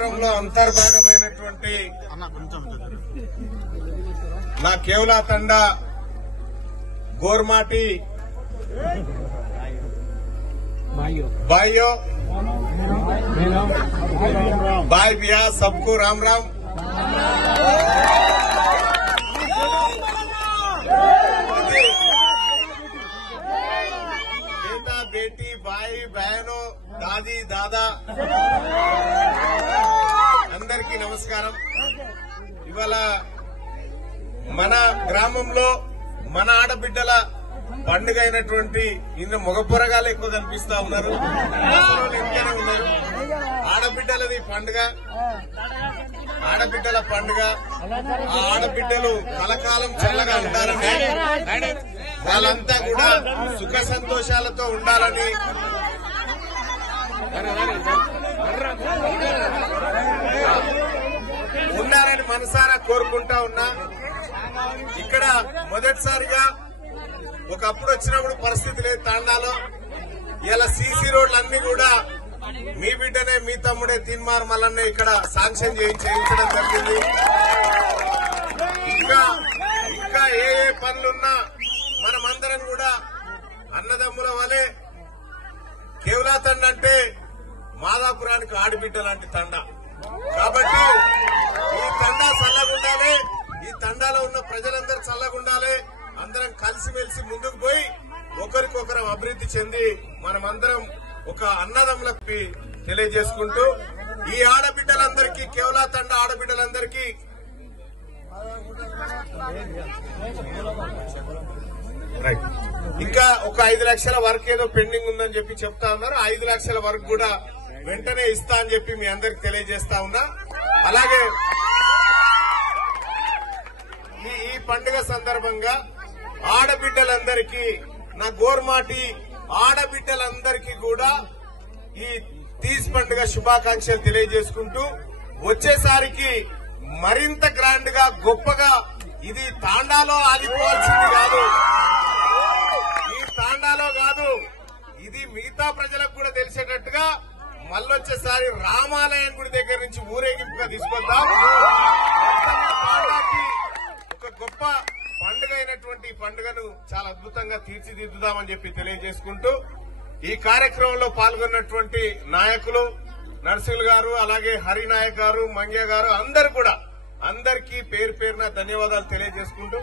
మాదాపురంలో అంతర్భాగమైనటువంటి నా కేవలా తండా గోర్మాటి भाइयों भाई भैया सबको राम राम। बेटा बेटी भाई बहनों दादी दादा अंदर की नमस्कारम। इवाल मन ग्रामंलो मन आडबिड्डल పండుగ అయినటువంటి ఇన్న మొగపొరగాలు ఎక్కువ కనిపిస్తా ఉన్నారు, ఇంకనే ఉన్నారు. ఆడబిడ్డలది పండుగ, ఆడబిడ్డల పండుగ. ఆ ఆడబిడ్డలు కలకాలం చల్లగా ఉండాలని, వాళ్ళంతా కూడా సుఖ సంతోషాలతో ఉండాలని మనసారా కోరుకుంటా ఉన్నా. ఇక్కడ మొదటిసారిగా ఒకప్పుడు వచ్చినప్పుడు పరిస్థితి లేదు తాండాలో. ఇలా సీసీ రోడ్లన్నీ కూడా మీ బిడ్డనే మీ తమ్ముడే తీన్మార్ మల్లన్నే ఇక్కడ శాంక్షన్ చేయించడం జరిగింది. ఇంకా ఏ పనులున్నా మనమందరం కూడా అన్నదమ్ముల వలె. కేవలా తండ అంటే మాదాపురానికి ఆడబిడ్డ లాంటి తండ. కాబట్టి ఈ తండా చల్లగుండాలి, ఈ తండాలో ఉన్న ప్రజలందరూ చల్లగుండాలి. అందరం కలిసిమెలిసి ముందుకు పోయి ఒకరికొకరం అభివృద్ధి చెంది మనమందరం ఒక అన్నదమ్ములకు తెలియజేసుకుంటూ ఈ ఆడబిడ్డలందరికీ, కేవలా తండ ఆడబిడ్డలందరికీ ఇంకా ఒక 5 లక్షల వరకు ఏదో పెండింగ్ ఉందని చెప్పి చెప్తా ఉన్నారు. 5 లక్షల వరకు కూడా వెంటనే ఇస్తా అని చెప్పి మీ అందరికి తెలియజేస్తా ఉన్నా. అలాగే ఈ పండుగ సందర్భంగా ఆడబిడ్డలందరికీ, నా గోర్మాటి ఆడబిడ్డలందరికీ కూడా ఈ తీజ్ పండుగ శుభాకాంక్షలు తెలియజేసుకుంటూ వచ్చేసారికి మరింత గ్రాండ్ గా గొప్పగా ఇది తాండాలో ఆగిపోవాల్సింది కాదు, ఈ తాండాలో కాదు, ఇది మిగతా ప్రజలకు కూడా తెలిసేటట్టుగా మళ్ళొచ్చేసారి రామాలయం గుడి దగ్గర నుంచి ఊరేగింపుగా తీసుకొద్దాం. ఒక గొప్ప పండుగ అయినటువంటి పండుగను చాలా అద్భుతంగా తీర్చిదిద్దుదామని చెప్పి తెలియజేసుకుంటూ ఈ కార్యక్రమంలో పాల్గొన్నటువంటి నాయకులు నర్సింహులు గారు, అలాగే హరినాయక్ గారు, మంగ్య గారు, అందరూ కూడా అందరికీ పేరు పేరున ధన్యవాదాలు తెలియజేసుకుంటూ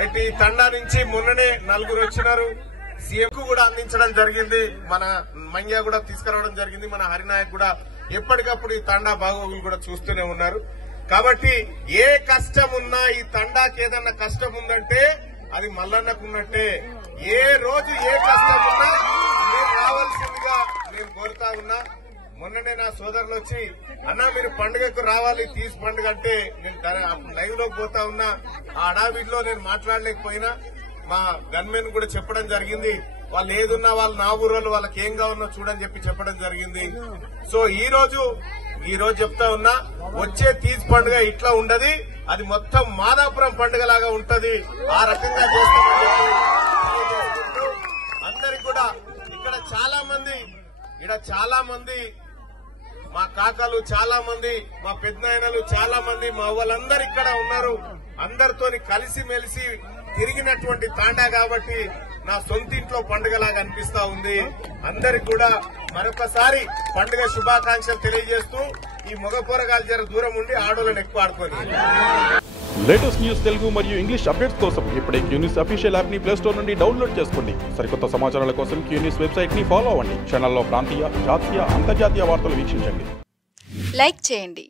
అయితే ఈ తండా నుంచి మొన్ననే 4 వచ్చినారు. సీఎం కు కూడా అందించడం జరిగింది, మన మంగ్య కూడా తీసుకురావడం జరిగింది, మన హరినాయక్ కూడా ఎప్పటికప్పుడు ఈ తండా బాగోగులు కూడా చూస్తూనే ఉన్నారు. కాబట్టి ఏ కష్టం ఉన్నా, ఈ తండాకి ఏదన్నా కష్టం ఉందంటే అది మల్లన్నకున్నట్టే. ఏ రోజు ఏ కష్టం ఉన్నా మీరు రావాల్సిందిగా నేను కోరుతా ఉన్నా. మొన్ననే నా సోదరులు వచ్చి అన్నా మీరు పండుగకు రావాలి తీసి పండుగ అంటే నేను లైవ్ లోకి పోతా ఉన్నా. ఆ అడావిడిలో నేను మాట్లాడలేకపోయినా మా గన్మెన్ కూడా చెప్పడం జరిగింది, వాళ్ళు ఏదున్నా వాళ్ళు నా ఊరోళ్ళు వాళ్ళకి ఏం కావాలన్నా చూడని చెప్పడం జరిగింది. సో ఈ రోజు చెప్తా ఉన్నా, వచ్చే తీజ్ పండుగ ఇట్లా ఉండదు, అది మొత్తం మాదాపురం పండుగ లాగా ఉంటది. ఆ రకంగా చేస్తామని అందరికి కూడా ఇక్కడ చాలా మంది మా కాకాలు, చాలా మంది మా పెద్దనాయనలు, చాలా మంది మా వాళ్ళందరూ ఇక్కడ ఉన్నారు. అందరితోని కలిసిమెలిసి తిరిగినటువంటి తాండా కాబట్టి నా సొంతింట్లో పండుగలాగా అనిపిస్తా ఉంది. అందరికి కూడా మరొకసారి పండుగ శుభాకాంక్షలు తెలియజేస్తూ ఈ మగ పోరగాలు జర దూరం ఉండి ఆడోళ్ళని ఎక్కువ ఆడుకోండి. లేటెస్ట్ న్యూస్ తెలుగు మరియు ఇంగ్లీష్ అప్డేట్స్ కోసం ఇప్పుడే క్యూ న్యూస్ అఫీషియల్ యాప్ ని ప్లే స్టోర్ నుండి డౌన్లోడ్ చేసుకోండి. సరికొత్త సమాచారాల కోసం క్యూ న్యూస్ వెబ్సైట్ ని ఫాలో అవ్వండి. ఛానల్లో ప్రాంతీయ, జాతీయ, అంతర్జాతీయ వార్తలు వీక్షించండి. లైక్ చేయండి.